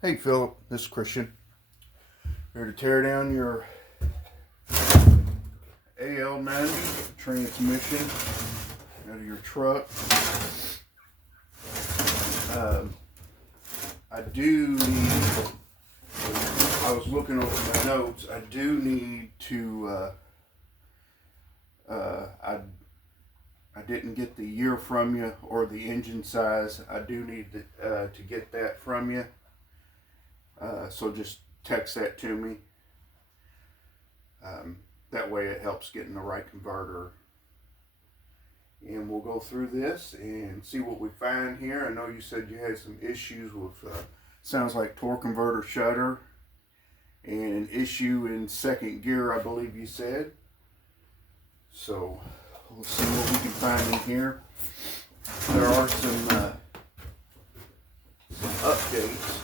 Hey Philip, this is Christian. Here to tear down your AL90 transmission out of your truck. I do need, I was looking over my notes, I do need to, I didn't get the year from you or the engine size. I do need to get that from you. So just text that to me. That way it helps getting the right converter. And we'll go through this and see what we find here. I know you said you had some issues with, sounds like torque converter shutter and an issue in second gear, I believe you said. So we'll see what we can find in here. There are some updates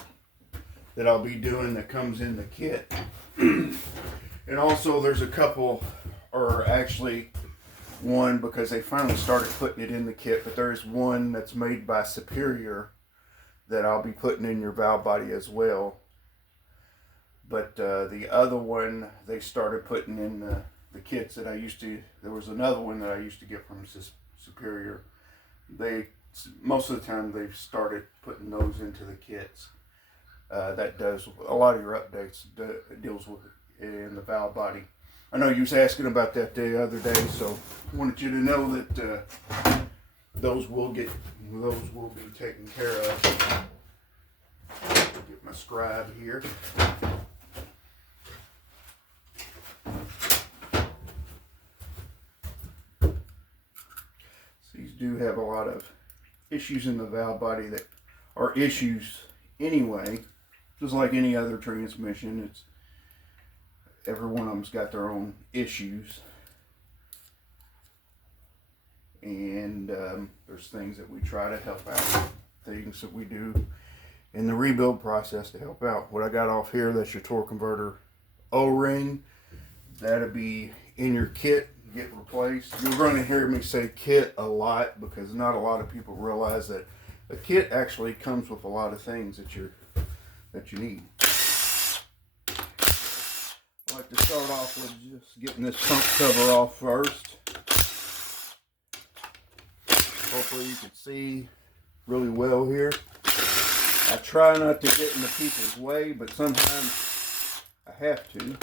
that I'll be doing that comes in the kit. And also there's a couple, or actually one, because they finally started putting it in the kit, but there's one that's made by Superior that I'll be putting in your valve body as well. But the other one they started putting in the kits that I used to, there was another one that I used to get from Superior. They, most of the time they've started putting those into the kits. That does a lot of your updates, deals with it in the valve body. I know you was asking about that the other day, so I wanted you to know that those will be taken care of. Get my scribe here. These do have a lot of issues in the valve body that are issues anyway. Just like any other transmission, it's every one of them's got their own issues, and there's things that we try to help out, things that we do in the rebuild process to help out. What I got off here, that's your torque converter O-ring. That'll be in your kit, get replaced. You're going to hear me say kit a lot because not a lot of people realize that a kit actually comes with a lot of things that you need. I like to start off with just getting this pump cover off first. Hopefully you can see really well here. I try not to get in the people's way, but sometimes I have to.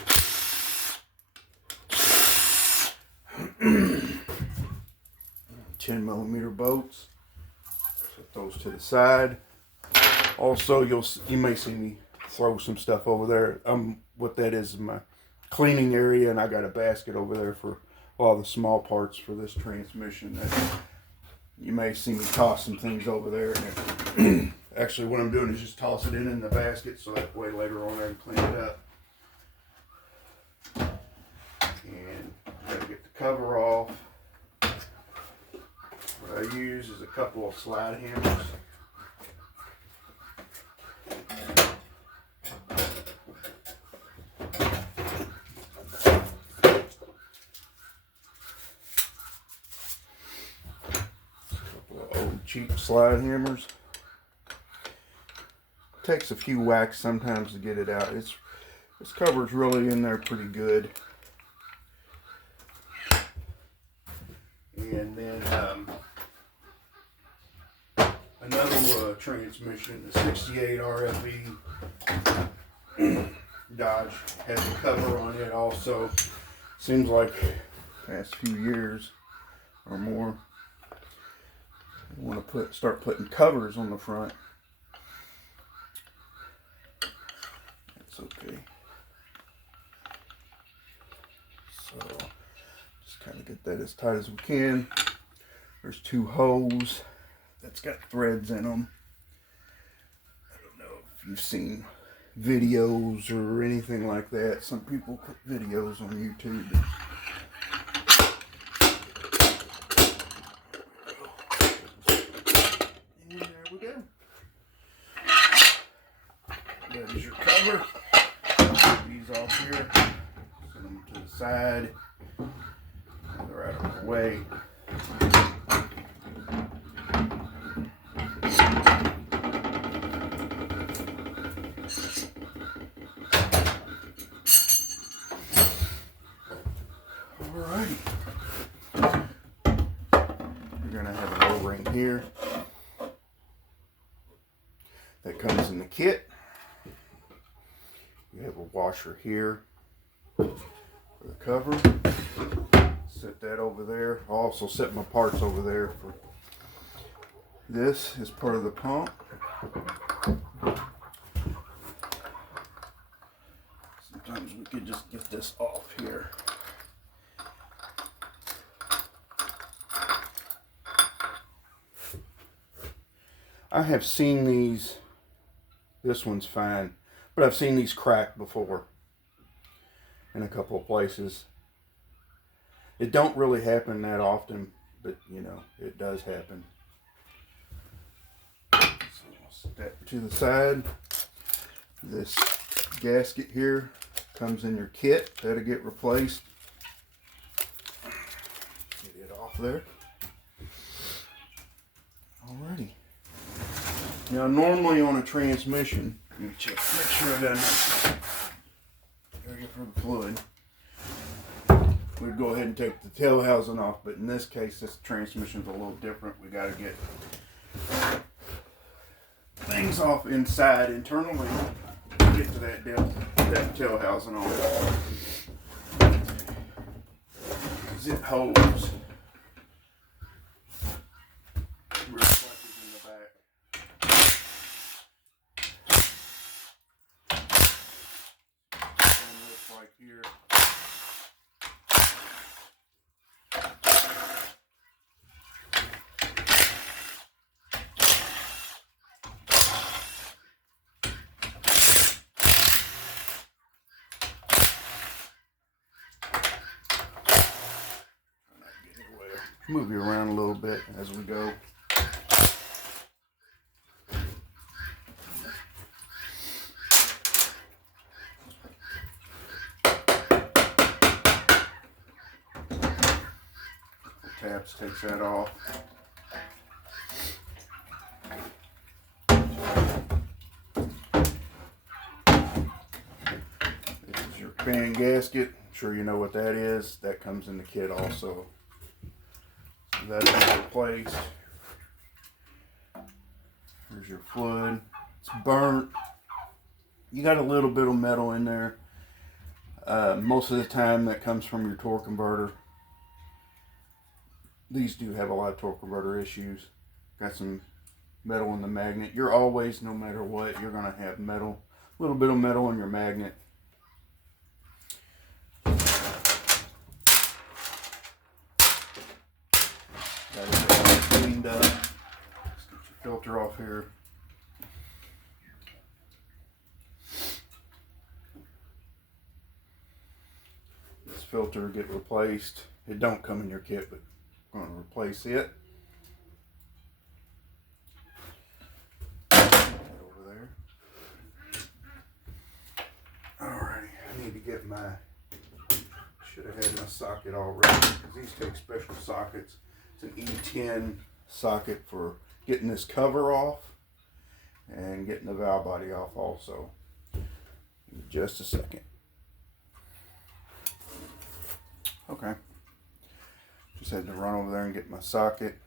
10mm bolts. Set those to the side. Also, you may see me throw some stuff over there. What that is my cleaning area, and I got a basket over there for all the small parts for this transmission. You may see me toss some things over there. And actually, what I'm doing is just toss it in the basket, so that way later on I can clean it up. And gotta get the cover off. What I use is a couple of slide hammers. Cheap slide hammers. Takes a few whacks sometimes to get it out. This cover's really in there pretty good. And then another transmission, the 68 RFE Dodge, has a cover on it also. Seems like past few years or more. I want to start putting covers on the front. That's okay. So just kind of get that as tight as we can. There's two holes that's got threads in them. I don't know if you've seen videos or anything like that. Some people put videos on YouTube. That is your cover. These off here. Send them to the side. They're out of the way. that comes in the kit. You have a washer here for the cover. Set that over there. I'll also set my parts over there. For this is part of the pump. Sometimes we could just get this off here. I have seen these, this one's fine, but I've seen these crack before in a couple of places. It don't really happen that often, but you know, it does happen. So I'll set that to the side. This gasket here comes in your kit. That'll get replaced. Get it off there. Alrighty. Now normally on a transmission, let me check, make sure I got enough area for the fluid. We'd go ahead and take the tail housing off, but in this case, this transmission's a little different. We got to get things off inside internally to get to that depth, that tail housing off. Zip hose. Reflectors in the back. And looks like here. Move you around a little bit as we go. Taps takes that off. This is your fan gasket. I'm sure you know what that is. That comes in the kit also. That is replaced. There's your fluid. It's burnt. You got a little bit of metal in there. Most of the time that comes from your torque converter. These do have a lot of torque converter issues. Got some metal in the magnet. You're always, no matter what, you're going to have metal. A little bit of metal in your magnet. Got it all cleaned up. Let's get your filter off here. This filter will get replaced. It don't come in your kit, but I'm going to replace it. Over there. Alrighty, I need to get my, should have had my socket already, because these take special sockets. It's an E10 socket for getting this cover off and getting the valve body off also. In just a second. Okay. Just had to run over there and get my socket.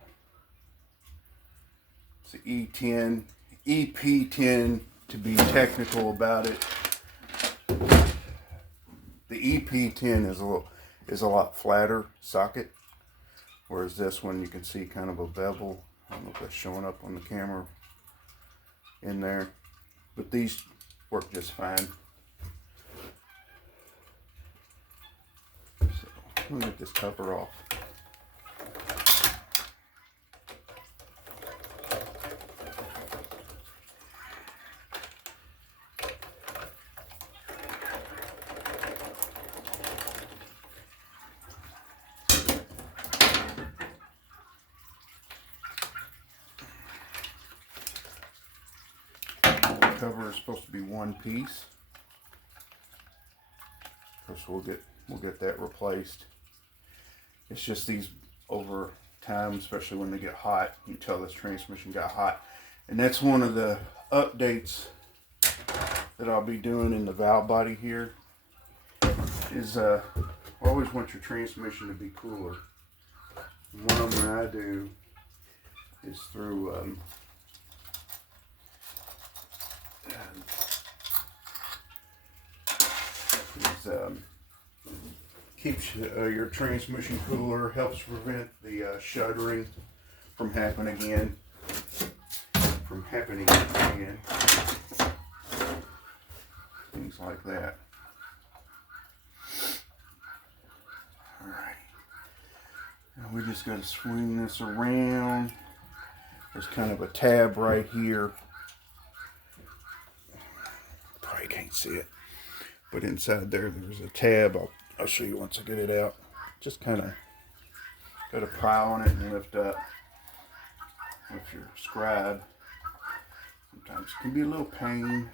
It's an E10, EP10 to be technical about it. The EP10 is a lot flatter socket, whereas this one you can see kind of a bevel. I don't know if that's showing up on the camera in there, but these work just fine. So let me get this cover off. Cover is supposed to be one piece. Of course, we'll get that replaced. It's just these over time, especially when they get hot, you can tell this transmission got hot. And that's one of the updates that I'll be doing in the valve body here. Is always want your transmission to be cooler. One of them that I do is through Keeps your transmission cooler, helps prevent the shuddering from happening again. Things like that. Alright. Now we just got to swing this around. There's kind of a tab right here. Probably can't see it. But inside there's a tab. I'll show you once I get it out. Just kind of got to pry on it and lift up with your scribe. Sometimes it can be a little pain.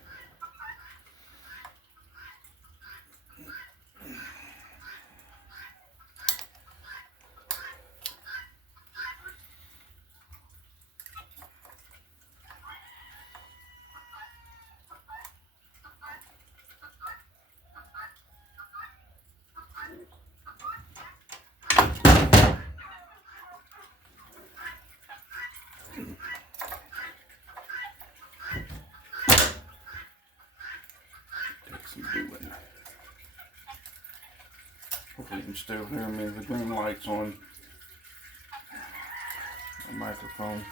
Some doing. Hopefully you can still hear me. The green light's on the microphone.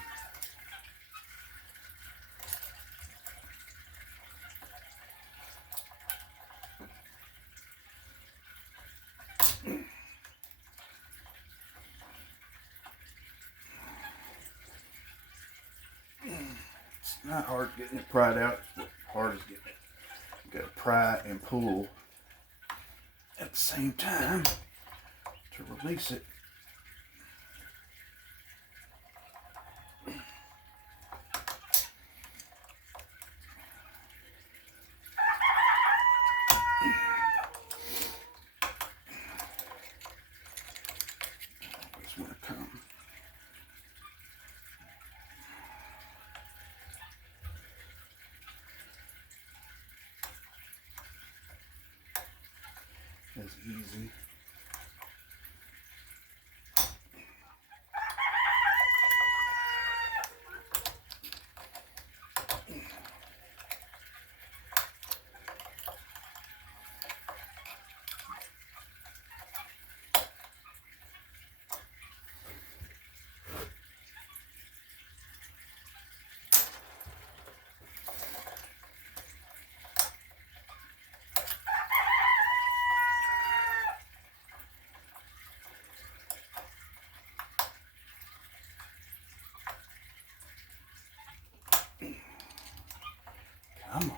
It's not hard getting it pried out. It's hard as getting it. You got to pry and pull at the same time to release it. It's going to come. As easy. Come on.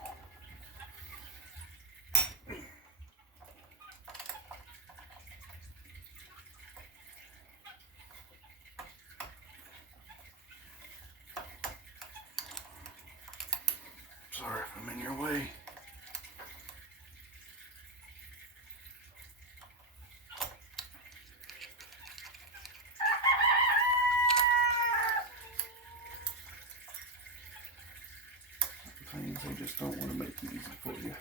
Sorry if I'm in your way. Things they just don't want to make it easy for you.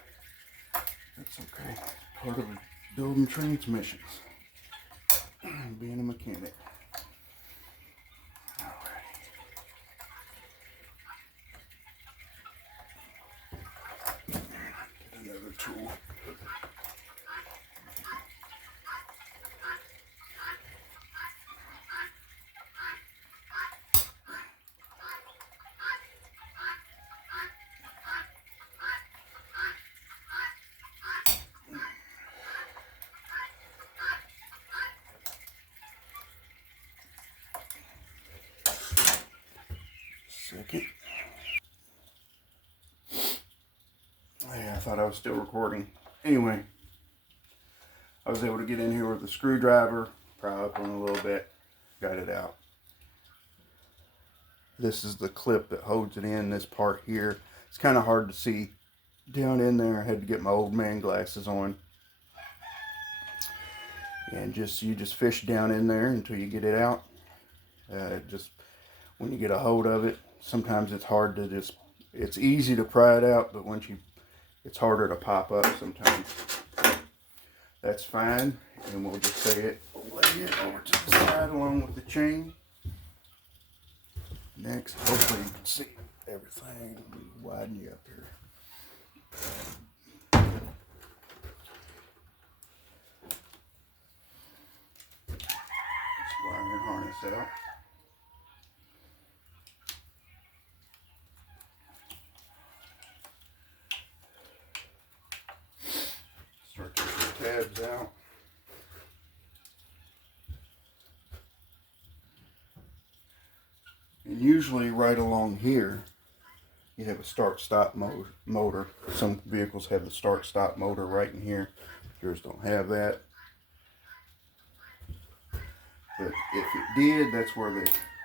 That's okay. It's part of building transmissions and being a mechanic. Get another tool. Second. Yeah, I thought I was still recording. Anyway, I was able to get in here with a screwdriver, pry up on a little bit, got it out. This is the clip that holds it in, this part here. It's kind of hard to see down in there. I had to get my old man glasses on. And you just fish down in there until you get it out. Just when you get a hold of it, sometimes it's hard to it's easy to pry it out, but it's harder to pop up sometimes. That's fine, and we'll just lay it over to the side along with the chain. Next, hopefully you can see everything. Widen you up here. Wiring harness out. Start taking the tabs out. And usually right along here you have a start-stop motor. Some vehicles have the start-stop motor right in here. Yours don't have that. But if it did, that's where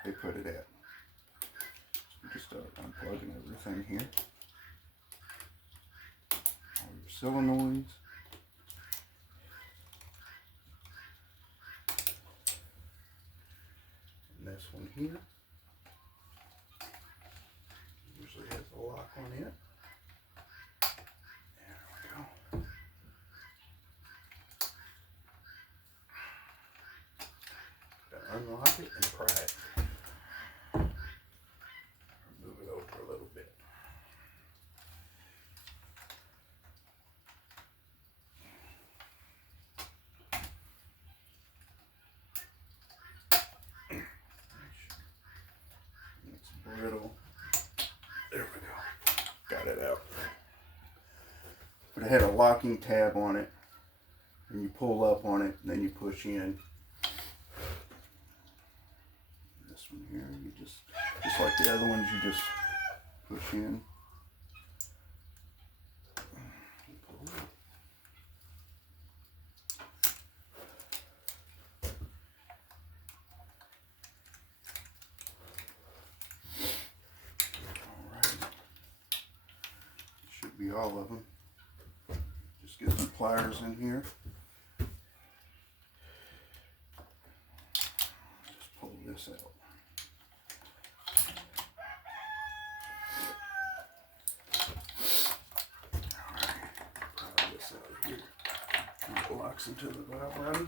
they put it at. So just start unplugging everything here. All your solenoids. And this one here usually has a lock on it. There we go. Gotta unlock it and pry it. Move it over a little bit. It's brittle. There we go. Got it out. But it had a locking tab on it. And you pull up on it, and then you push in. This one here, you just like the other ones, you just push in. Pull. Should be all of them. Just get some pliers in here. Just pull this out. Alright, pry this out of here. It locks into the valve body.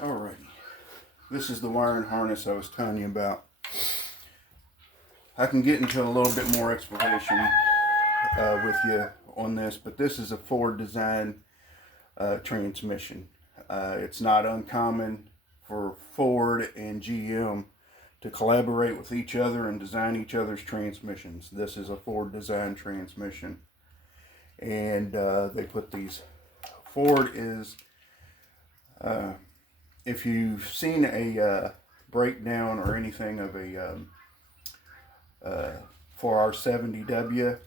Alrighty, this is the wiring harness I was telling you about. I can get into a little bit more explanation with you on this, but this is a Ford design transmission. It's not uncommon for Ford and GM to collaborate with each other and design each other's transmissions. This is a Ford design transmission, and they put these. Ford is if you've seen a breakdown or anything of a 4R70W,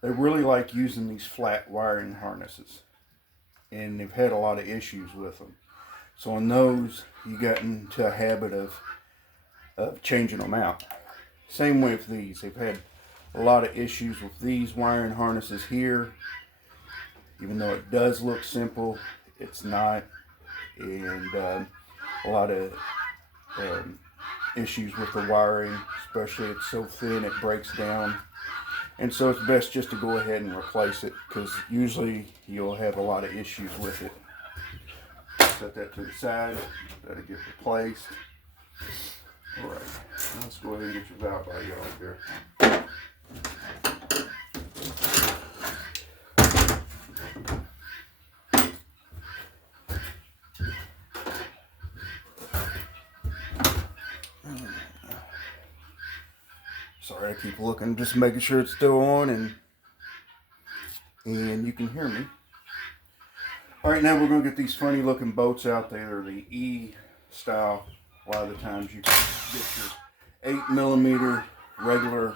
they really like using these flat wiring harnesses, and they've had a lot of issues with them. So on those, you got into a habit of changing them out. Same way with these. They've had a lot of issues with these wiring harnesses here. Even though it does look simple, it's not. And a lot of issues with the wiring, especially it's so thin it breaks down. And so it's best just to go ahead and replace it, because usually you'll have a lot of issues with it. Set that to the side, that'll get replaced. Alright, let's go ahead and get your valve body off there. Sorry, I keep looking, just making sure it's still on and you can hear me. Alright, now we're going to get these funny looking bolts out there, the E style. A lot of the times you can get your 8mm regular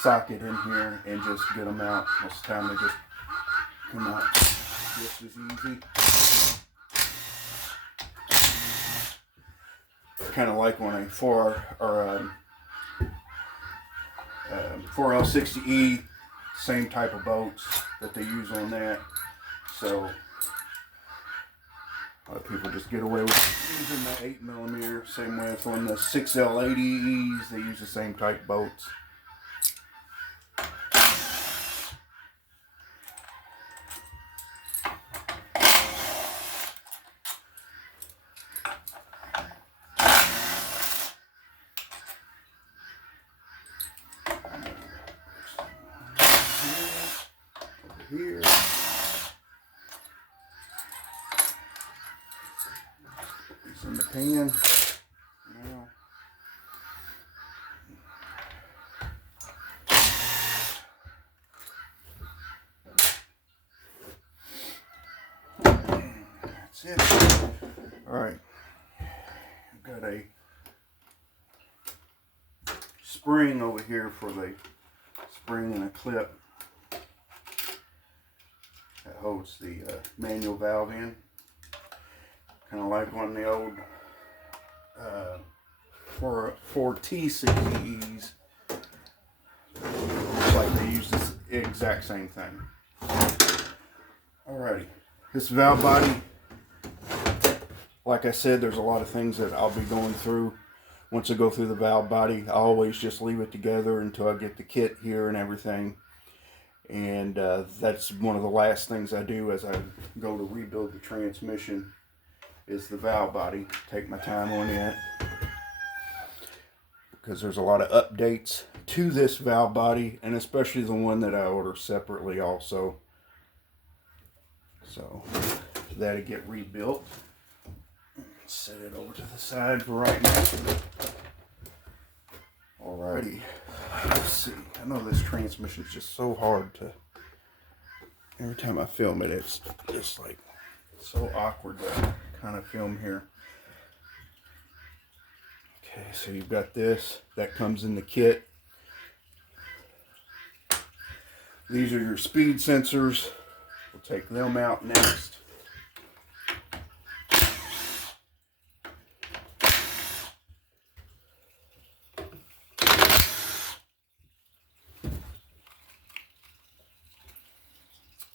socket in here and just get them out. Most of the time they just come out just as easy. Kind of like when a 4L60E, same type of bolts that they use on that. So a lot of people just get away with using the 8mm. Same with on the 6L80Es, they use the same type bolts. here. It's in the pan. Now, that's it. All right. I've got a spring over here for the spring and a clip that holds the manual valve in. Kind of like one of the old for TCEs. Looks like they use this exact same thing. Alrighty, this valve body, like I said, there's a lot of things that I'll be going through. Once I go through the valve body, I always just leave it together until I get the kit here and everything. And that's one of the last things I do as I go to rebuild the transmission, is the valve body. Take my time on it, because there's a lot of updates to this valve body, and especially the one that I order separately also. So that'll get rebuilt. Set it over to the side for right now. Alrighty, let's see. I know this transmission is just so hard to, every time I film it, it's just like so awkward to kind of film here. Okay, so you've got this that comes in the kit. These are your speed sensors. We'll take them out next.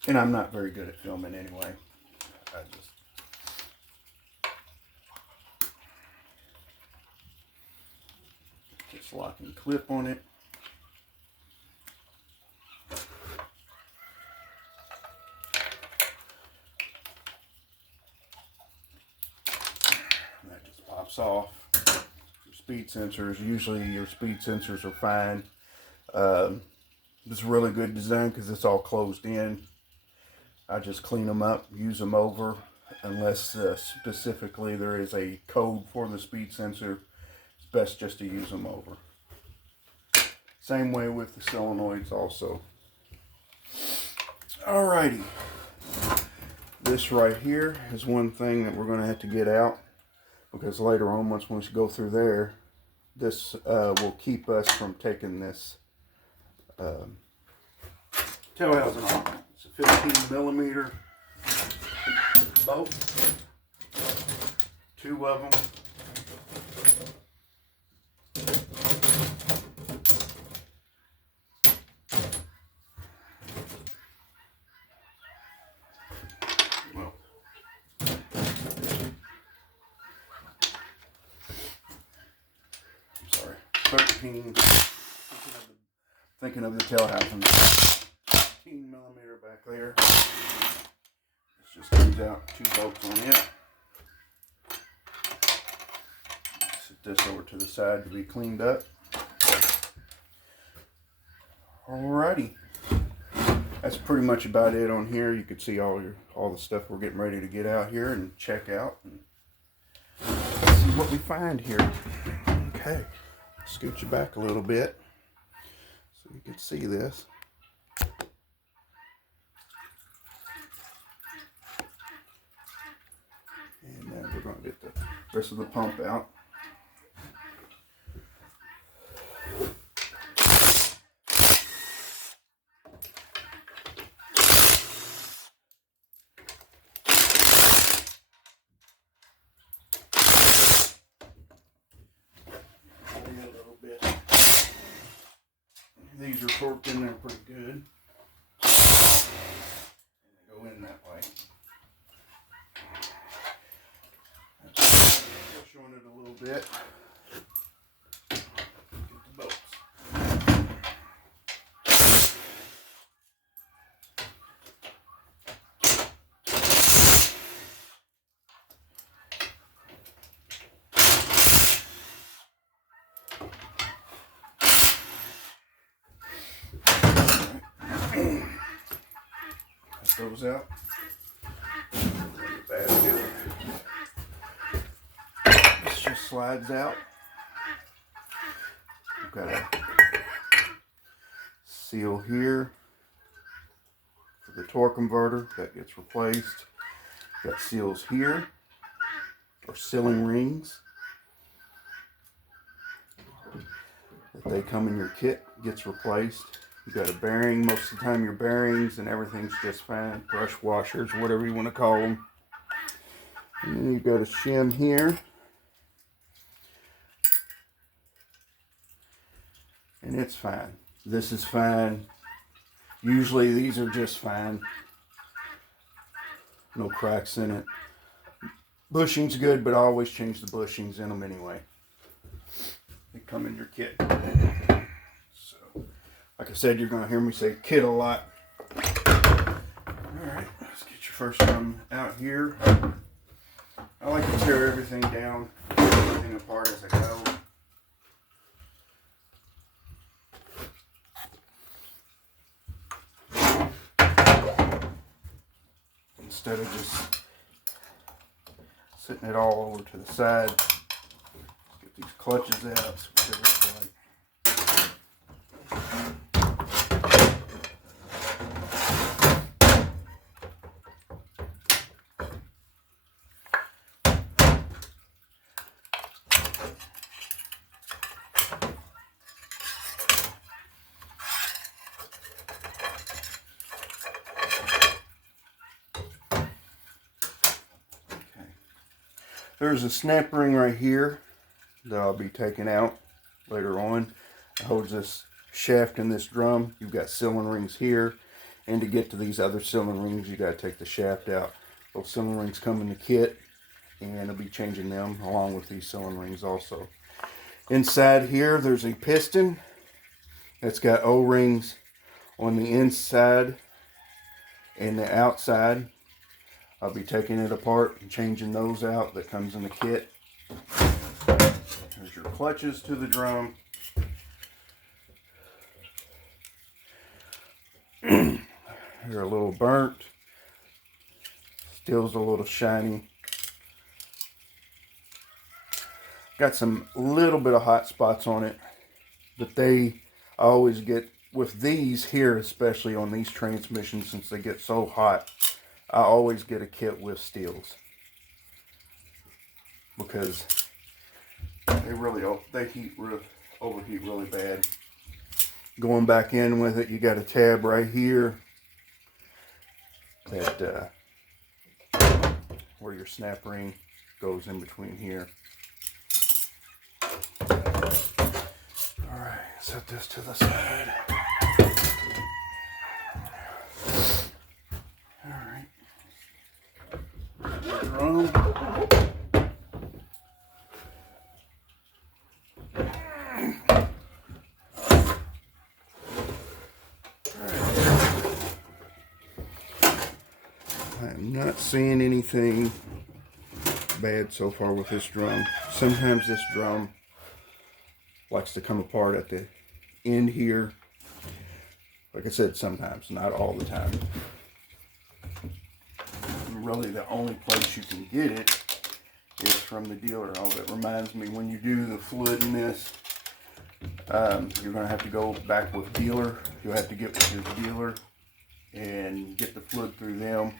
And I'm not very good at filming anyway. I just lock and clip on it. And that just pops off. Your speed sensors, usually your speed sensors are fine. It's a really good design because it's all closed in. I just clean them up, use them over, unless specifically there is a code for the speed sensor. It's best just to use them over. Same way with the solenoids also. Alrighty. This right here is one thing that we're going to have to get out, because later on, once we go through there, this will keep us from taking this tail housing off. It's a 15mm bolt, 2 of them. Well, I'm sorry, 13. Thinking of the tail housing. 15mm back there. This just comes out, 2 bolts on it. Set this over to the side to be cleaned up. Alrighty. That's pretty much about it on here. You can see all the stuff we're getting ready to get out here and check out and see what we find here. Okay. Scoot you back a little bit so you can see this. And then we're going to get the rest of the pump out. A little bit. These are torqued in there pretty good. And they go in that way. Pushing it a little bit. Get the bolts. those out. Basket. This just slides out. We've got a seal here for the torque converter that gets replaced. Got seals here, or sealing rings. If they come in your kit, gets replaced. You got a bearing. Most of the time your bearings and everything's just fine. Brush washers, whatever you want to call them. And then you've got a shim here. And it's fine. This is fine. Usually these are just fine. No cracks in it. Bushing's good, but I always change the bushings in them anyway. They come in your kit. So, like I said, you're going to hear me say kit a lot. Alright, let's get your first drum out here. I like to tear everything down, everything apart as I go. Instead of just sitting it all over to the side. Let's get these clutches out, see what they look like. There's a snap ring right here that I'll be taking out later on. It holds this shaft in this drum. You've got sealing rings here, and to get to these other sealing rings, you got to take the shaft out. Those sealing rings come in the kit, and I'll be changing them along with these sealing rings also. Inside here, there's a piston that's got O-rings on the inside and the outside. I'll be taking it apart and changing those out. That comes in the kit. There's your clutches to the drum. They're a little burnt. Steel's a little shiny. Got some little bit of hot spots on it, but I always get, with these here, especially on these transmissions, since they get so hot, I always get a kit with steels, because they overheat really bad. Going back in with it, you got a tab right here that where your snap ring goes in between here. All right, set this to the side. Drum. I am not seeing anything bad so far with this drum. Sometimes this drum likes to come apart at the end here. Like I said, sometimes, not all the time. Really, the only place you can get it is from the dealer. Oh, that reminds me, when you do the fluid in this, you're going to have to go back with dealer. You'll have to get with your dealer and get the fluid through them.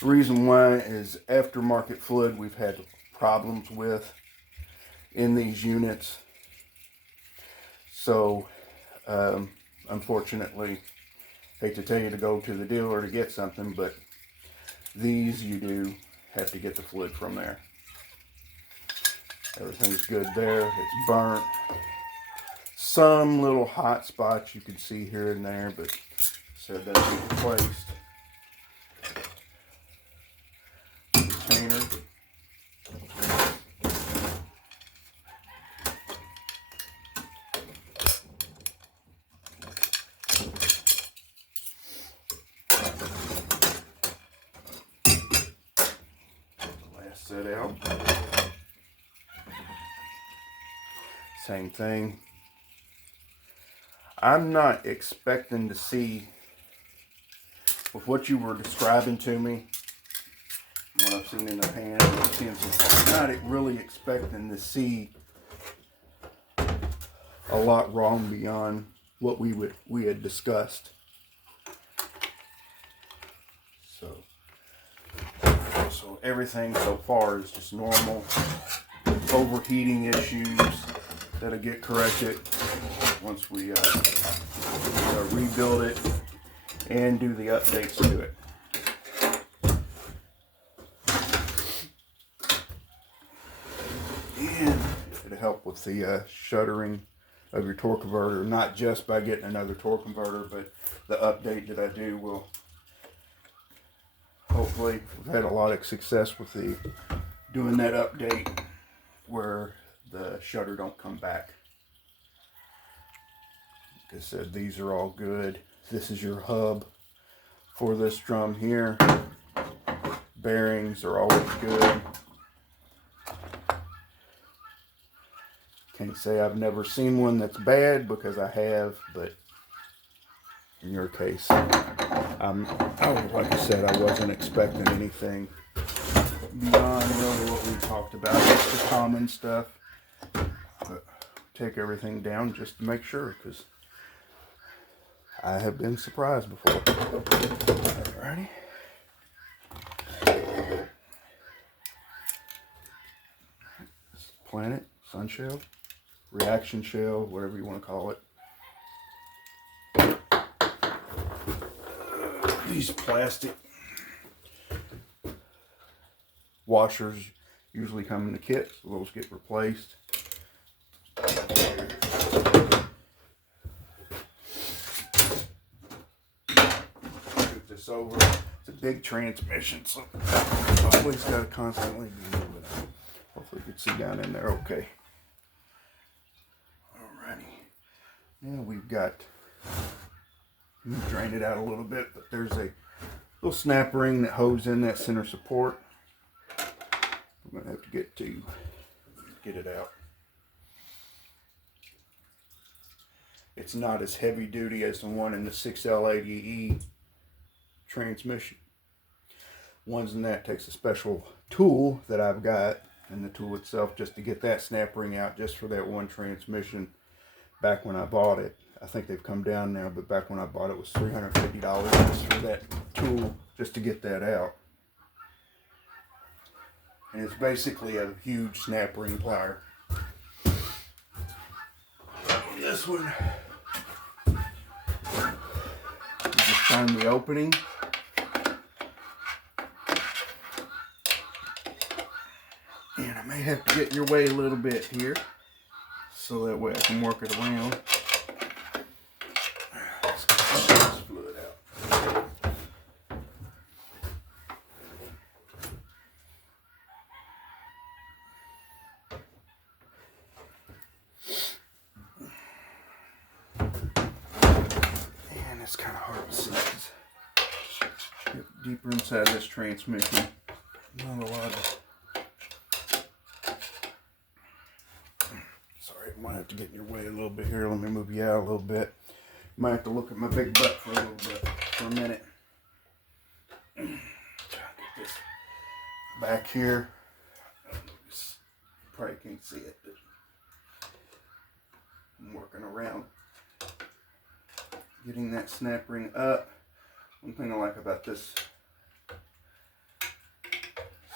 The reason why is aftermarket fluid we've had problems with in these units. So, unfortunately, hate to tell you to go to the dealer to get something, but these you do have to get the fluid from there. Everything's good there. It's burnt. Some little hot spots you can see here and there, but said that'll be replaced. Container. Last set out. Same thing. I'm not expecting to see with what you were describing to me, what I've seen in the pan, and what I've seen so far, I'm not really expecting to see a lot wrong beyond what we had discussed. So everything so far is just normal. Overheating issues that'll get corrected once we rebuild it and do the updates to it. And it'll help with the shuttering of your torque converter, not just by getting another torque converter, but the update that I do will hopefully, we've had a lot of success with doing that update where the shutter don't come back. Like I said, these are all good. This is your hub for this drum here. Bearings are always good. Can't say I've never seen one that's bad, because I have, but in your case, like I said, I wasn't expecting anything beyond really what we talked about. It's the common stuff. But take everything down just to make sure, because I have been surprised before. Alrighty. Planet, sun shell, reaction shell, whatever you want to call it. These plastic washers usually come in the kit, so those get replaced. Scoot this over. It's a big transmission, so always got to constantly be moving. Hopefully you can see down in there okay. Alrighty. Now we've got, drain it out a little bit, but there's a little snap ring that holds in that center support. I'm gonna have to get it out. It's not as heavy duty as the one in the 6L80E transmission. Ones in that takes a special tool that I've got, and the tool itself, just to get that snap ring out, just for that one transmission. Back when I bought it, I think they've come down now, but back when I bought it was $350 just for that tool, just to get that out. And it's basically a huge snap ring plier. This one, you just find the opening. And I may have to get in your way a little bit here, so that way I can work it around. Let's get this fluid out. And it's kind of hard to see, because get deeper inside this transmission, not a lot of. I might have to get in your way a little bit here. Let me move you out a little bit. Might have to look at my big butt for a little bit, for a minute. Try to get this back here. You probably can't see it, but I'm working around getting that snap ring up. One thing I like about this,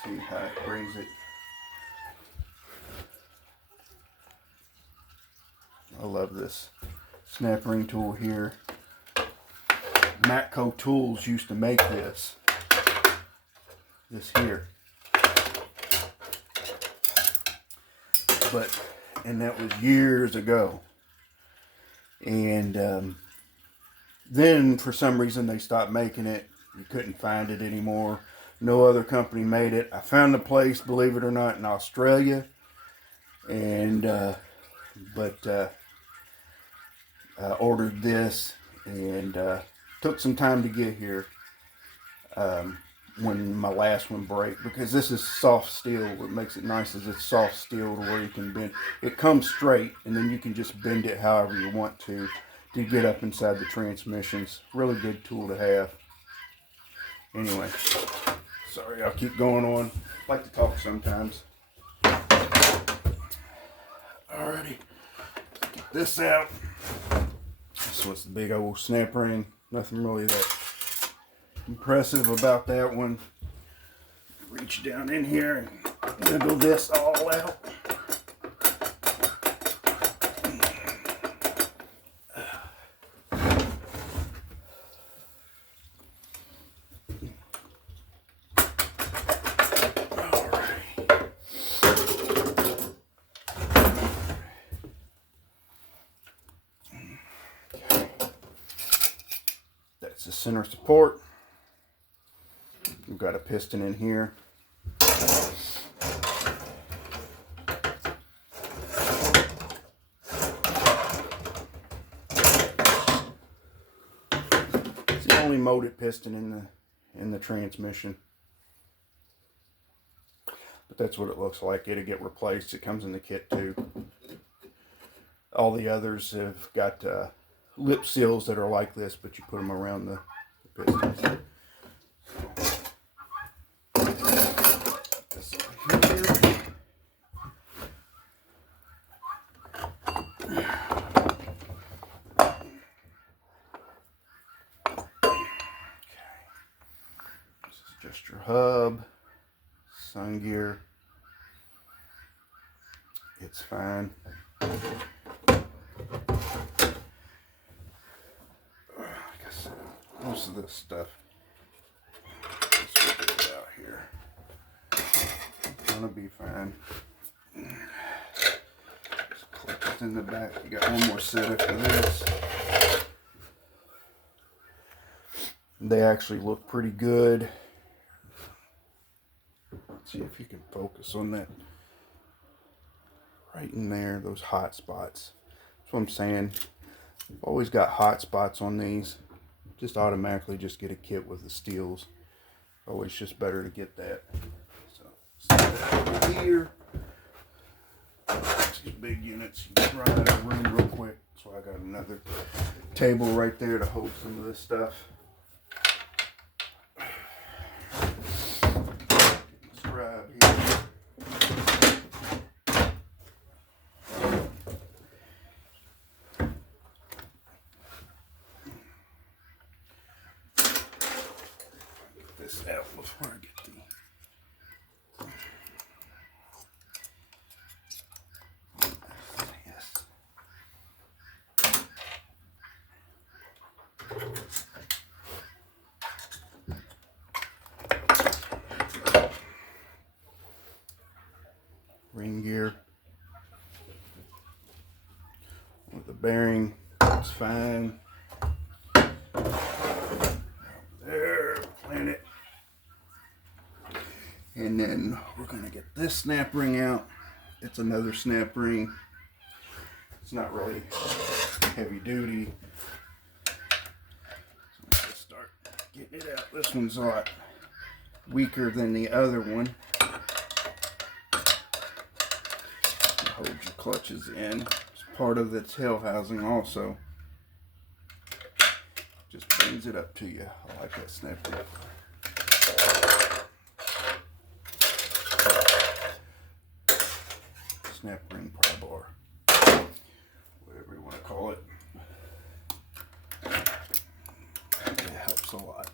see how it brings it. I love this snap ring tool here. Matco Tools used to make this here, and that was years ago. And then for some reason they stopped making it. You couldn't find it anymore. No other company made it. I found a place, believe it or not, in Australia, and I ordered this, and took some time to get here when my last one broke, because this is soft steel. What makes it nice is it's soft steel to where you can bend. It comes straight, and then you can just bend it however you want to get up inside the transmissions. Really good tool to have. Anyway, sorry, I'll keep going on. I like to talk sometimes. Alrighty, get this out. This was the big old snap ring. Nothing really that impressive about that one. Reach down in here and wiggle this all out. That's the center support. We've got a piston in here. It's the only molded piston in the transmission. But that's what it looks like. It'll get replaced. It comes in the kit too. All the others have got lip seals that are like this, but you put them around the pistons. This over here. This is just your hub, sun gear. It's fine. Most of this stuff is out here. It's gonna be fine. Just clip it in the back. You got one more set after this. They actually look pretty good. Let's see if you can focus on that right in there, those hot spots. That's what I'm saying. I've always got hot spots on these. Just automatically just get a kit with the steels. Always just better to get that. So set that over here. These big units, you can run out of room real quick. So I got another table right there to hold some of this stuff. Let's grab here. This out before I get the yes. Ring gear with the bearing, it's fine. There, plant it. And then we're going to get this snap ring out. It's another snap ring. It's not really heavy duty. So let's start getting it out. This one's a lot weaker than the other one. Hold your clutches in. It's part of the tail housing also. Just brings it up to you. I like that snap ring. Snap ring pry bar, whatever you want to call it. It helps a lot.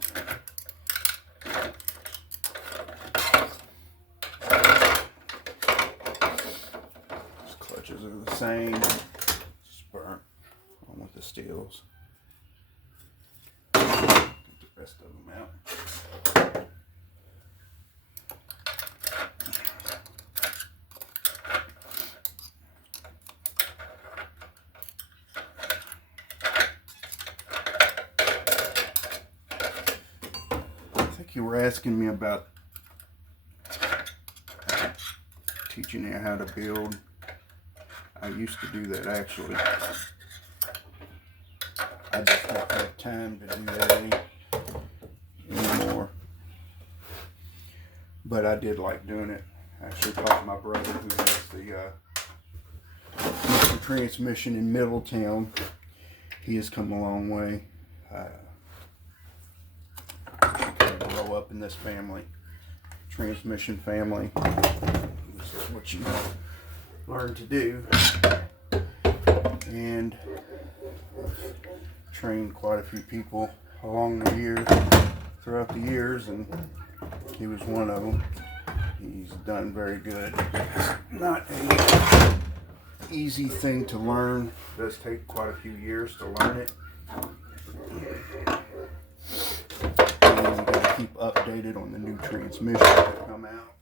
These clutches are the same, just burnt on with the steels. Get the rest of them out. You were asking me about teaching you how to build. I used to do that actually. I just don't have time to do that anymore. But I did like doing it. I actually taught my brother who has the Mr. Transmission in Middletown. He has come a long way. Grow up in this family, transmission family. This is what you learn to do. And I've trained quite a few people along the years, throughout the years, and he was one of them. He's done very good. It's not a easy thing to learn. It does take quite a few years to learn it. And you gotta keep updated on the new transmissions that come out.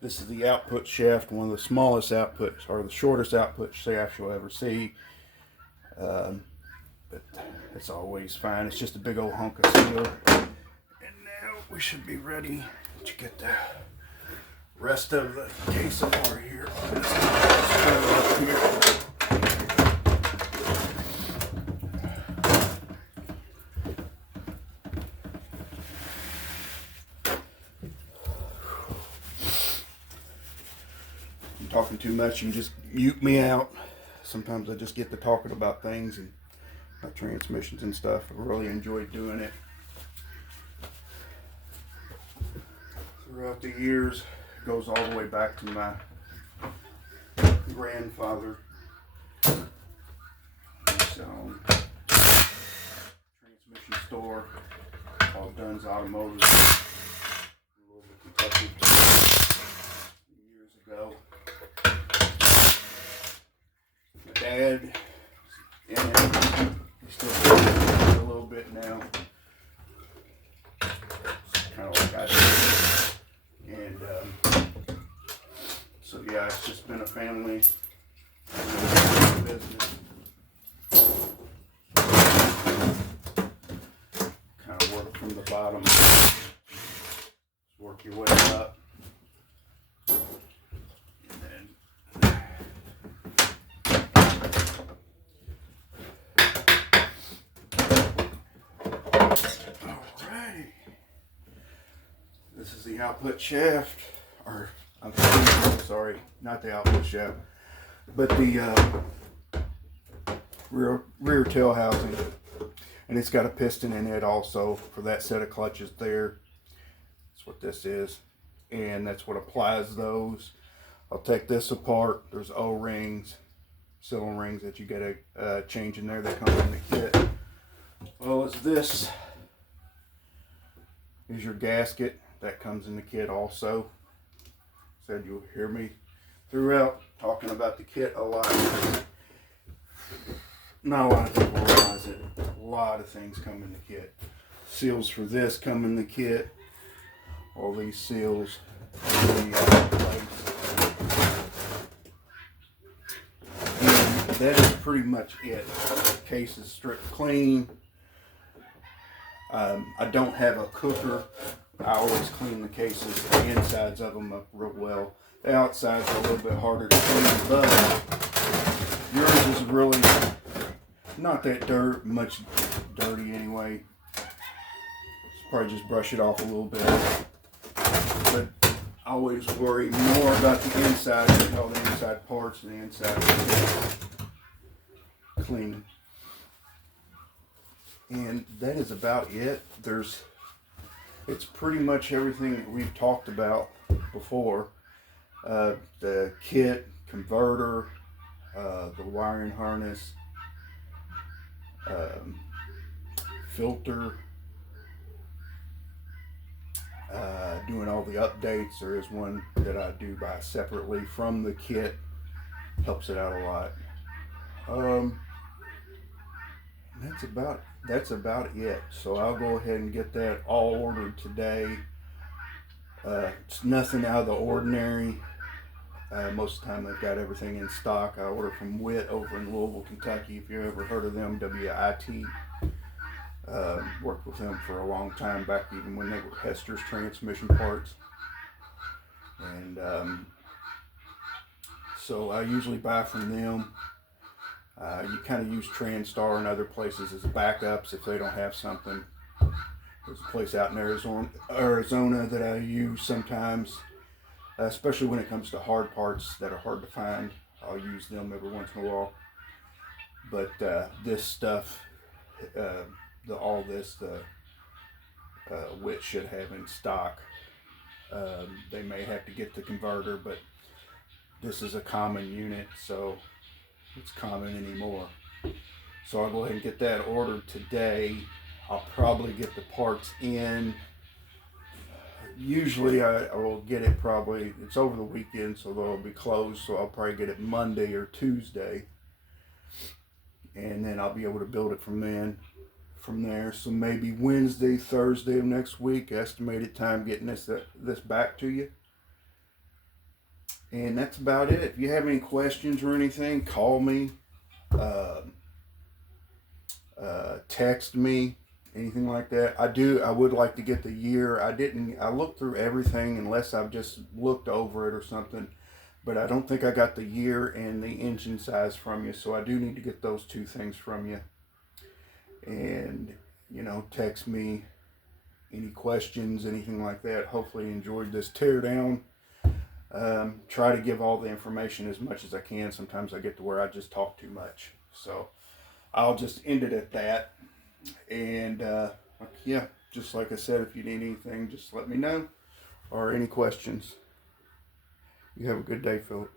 This is the output shaft, one of the smallest outputs, or the shortest output shaft you'll ever see. But it's always fine. It's just a big old hunk of steel. And now we should be ready to get the rest of the case apart here. Let's put it up here. Talking too much, you can just mute me out. Sometimes I just get to talking about things and my transmissions and stuff. I really enjoyed doing it. Throughout the years, it goes all the way back to my grandfather. His transmission store called Dunn's Automotive in Louisville, Kentucky, years ago. Dad, and he's still doing it a little bit now. It's kind of like I do. And so yeah, it's just been a family business. Kind of work from the bottom, work your way up. This is the output shaft, or I'm sorry, not the output shaft, but the rear tail housing, and it's got a piston in it also for that set of clutches there. That's what this is, and that's what applies those. I'll take this apart. There's O-rings, cylinder rings that you gotta change in there. They come in the kit. Well, as this is your gasket. That comes in the kit also. Said you'll hear me throughout talking about the kit a lot. Not a lot of people realize it. A lot of things come in the kit. Seals for this come in the kit. All these seals. And that is pretty much it. The case is stripped clean. I don't have a cooker. I always clean the cases, the insides of them up real well. The outsides are a little bit harder to clean, but yours is really not that much dirty anyway. Probably just brush it off a little bit. But I always worry more about the inside and all the inside parts and the inside clean. And that is about it. It's pretty much everything that we've talked about before. The kit, converter, the wiring harness, filter, doing all the updates. There is one that I do buy separately from the kit. Helps it out a lot. That's about it. So I'll go ahead and get that all ordered today. It's nothing out of the ordinary. Most of the time they've got everything in stock. I order from WIT over in Louisville, Kentucky. If you ever heard of them, WIT. Worked with them for a long time, back even when they were Hester's transmission parts. And so I usually buy from them. You kind of use Transtar and other places as backups if they don't have something. There's a place out in Arizona that I use sometimes, especially when it comes to hard parts that are hard to find. I'll use them every once in a while. But this stuff, all this, the Wit should have in stock. They may have to get the converter, but this is a common unit, so it's common anymore. So I'll go ahead and get that ordered today. I'll probably get the parts in. Usually I will get it probably, it's over the weekend, so they'll be closed, so I'll probably get it Monday or Tuesday. And then I'll be able to build it from there. So maybe Wednesday, Thursday of next week, estimated time getting this back to you. And that's about it. If you have any questions or anything, call me, text me, anything like that. I would like to get the year. I looked through everything unless I've just looked over it or something. But I don't think I got the year and the engine size from you. So I do need to get those two things from you. And, text me any questions, anything like that. Hopefully you enjoyed this teardown. Try to give all the information as much as I can. Sometimes I get to where I just talk too much. So I'll just end it at that. And yeah, just like I said, if you need anything, just let me know. Or any questions. You have a good day, Philip.